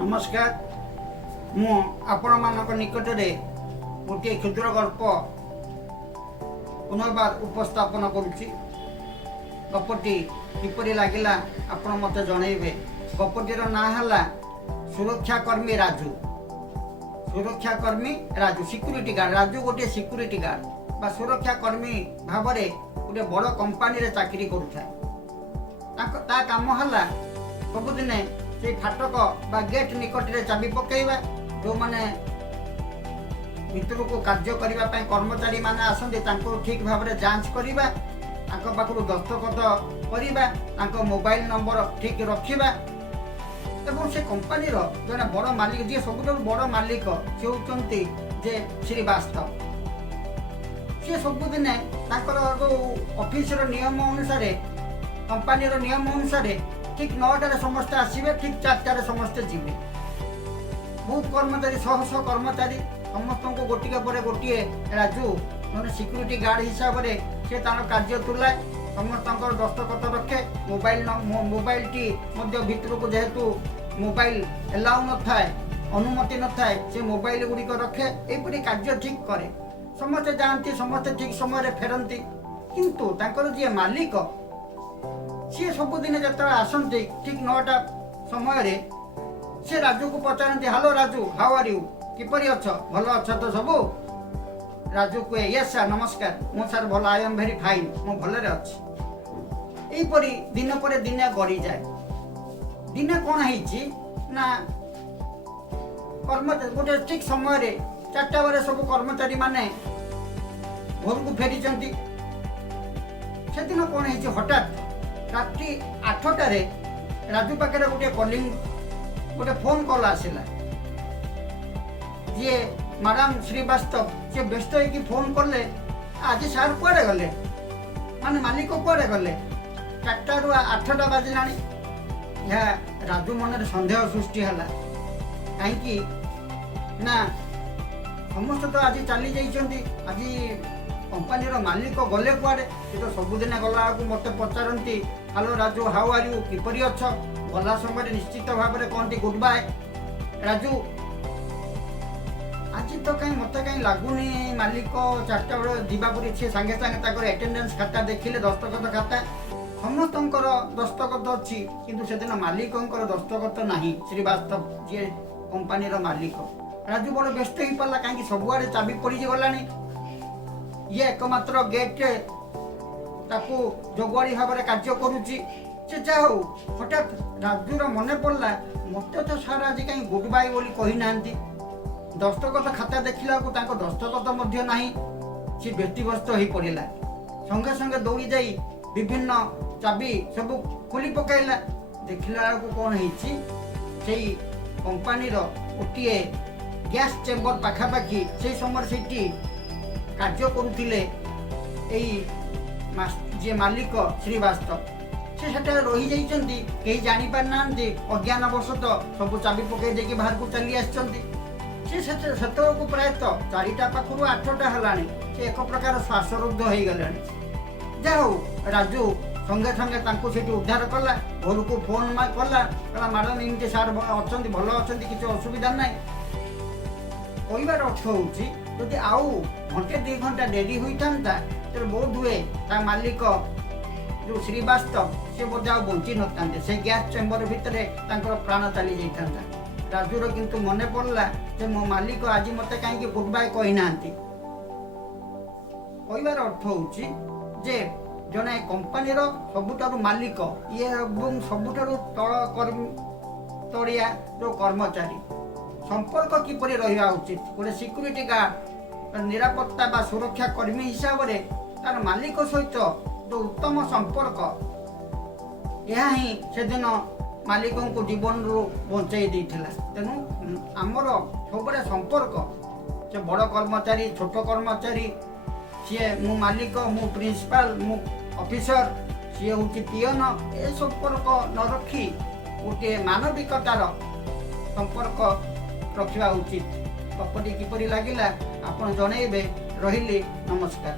नमस्कार मु आपण मानक निकट में गोटे क्षुद्र गल्प पुनर्बार उपस्थापन करुच्ची। गपटी किपरि लागिला आपण मते जनइबे। गपटीर ना हला सुरक्षाकर्मी राजू। सुरक्षाकर्मी राजू सिक्यूरीटी गार्ड। राजू गोटे सिक्यूरीटी गार्ड बा सुरक्षाकर्मी भाव में गोटे बड़ कंपानी रे चाकरी करुଥାଏ। ता काम हला सबुदिने से फाटक बा गेट निकट रे चाबी पकेइबा। जो माने भितर को कार्य करने कर्मचारी माने आसंदे तांको ठीक भाव में जांच करवा, तांको पाखरु दस्तखत करवा, मोबाइल नंबर ठीक रखिबा। एवं से कंपानी रो जने बड़ मालिक जे सबुठु बड़ मालिक से होचंती जे श्रीवास्तव। से सबुदिने तांकर जो ऑफिस रो नियम अनुसार कंपानी रो नियम अनुसार ठीक 9टार समस्त आसवे, ठीक 4टार समस्त जीवे। बहुत कर्मचारी शह शह कर्मचारी समस्त को गोटिके पर गोटे राजू मैंने सिक्यूरीटी गार्ड हिसाब से से तार कार्य तुलाए। समस्त दस्तखत रखे। मोबाइल टी भितर को जेहेतु मोबाइल एलाउ न थाए, अनुमति न थाए, से मोबाइल गुड़िक रखे। यहपरी कार्य ठीक करे। समस्ते जाती, समस्ते ठीक समय फेरती। किंतु तांकर जी मालिक सी सबुदिन जो आसती ठीक 9टा समय सी राजू को पचारती, hello Raju, how are you, किपरि अछ, भल अछ तो सबू। राजू कहे यस सर, नमस्कार, मो सर भल, आई एम वेरी फाइन, मो भलरे अछि। एपरि दिन पर दिन गड़ी जाए। दिने कौन है ना कर्मचारी गोटे ठीक समय 4टा बारे सब कर्मचारी माने घर को फेरी। से दिन कौन है हठात रात्रि 8टारे राजू पाखे गोटे कॉलिंग गोटे फोन कॉल आसला। जी मैडम श्रीवास्तव से व्यस्त होगी फोन कले, आज सार कुआडे गले, माने मालिक कुआडे गले। 4टा रु 8टा बाजिला। यह राजू मन सन्देह सृष्टि है। कहीं ना समस्त तो आज चली जाइए। आज कंपानी मालिक गले कुआडे, तो सबुदिन गला मत पचारती, hello Raju, how are you, किपरि अछ। गला समय निश्चित भाव में कहती गुड बाय राजू। आज तो कहीं मत कहीं लगुनि मालिक 4टा बेले दीवापुरी सी सांगे सांगे एटेंडेंस खाता देखिले, दस्तखत खाता समस्त दस्तखत अच्छी, किंतु से दिन मालिक दस्तखत नहीं। श्रीवास्तव जी कंपानी मालिक राजू बड़ व्यस्त हो पारा। कहीं सबुआड़े चाबी पड़ी गलानी। ये एकमात्र गेट ताकू जोगुआड़ी भाव में कार्य करुच्ची। से जा हो हठात राजूर मन पड़ा, मत तो सार आज कहीं गुड बाय बोली कही ना। दस्तखत खाता देखला दस्तखत नहीं। सी व्यतिग्रस्त हो पड़ा। संगे संगे दौड़ी जाई विभिन्न चाबी सब खोली पकईला। देखला कौन है कंपानी गोटे गैस चेम्बर पाखापाखि से समय से कार्य करुले जे मालिक श्रीवास्तव। से रही जाइए, कहीं जापार ना, अज्ञानवशतः सब चाबी पकई देके बाहर को चली आसतक प्रायतः 4टा पाखु 8टा है। से एक प्रकार श्वासरुद्ध हो गले। जाओ राजू संगे संगे से उद्धार कला। घर को फोन कला, मैडम एमती सार अच्छा भल अच्छा किसी असुविधा ना। कहबार अर्थ होती आउ घंटे 2 घंटा डेरी होता तो बहुत हुए मालिक जो श्रीवास्तव से बोधे बंची न से गैस चेम्बर भितर प्राण चली जाता। राजूर किंतु मन पड़ा जे मो मालिक आज मत कहीं गुड बाय कही ना। कहबार अर्थ होची जे जने कंपानी सबुठारु मालिक ये एवं सबुठारु तलिया जो कर्मचारी संपर्क किपरि रहिबा उचित। गोटे सिक्यूरीटी गार्ड निरापत्ता बा सुरक्षा कर्मी हिसाब से तार मालिक सहित जो उत्तम संपर्क, यह ही से दिन मालिक को जीवन रू बचाई देथिला। तेणु आमर सब संपर्क से बड़ कर्मचारी छोट कर्मचारी, सी मु मालिक, मु प्रिंसिपाल, मु ऑफिसर, सी हूँ पियन, ए संपर्क न रखी गोटे मानविकतार संपर्क रखा उचित। गपटी किपरि लागिला आपण जनइबे। रहिले नमस्कार।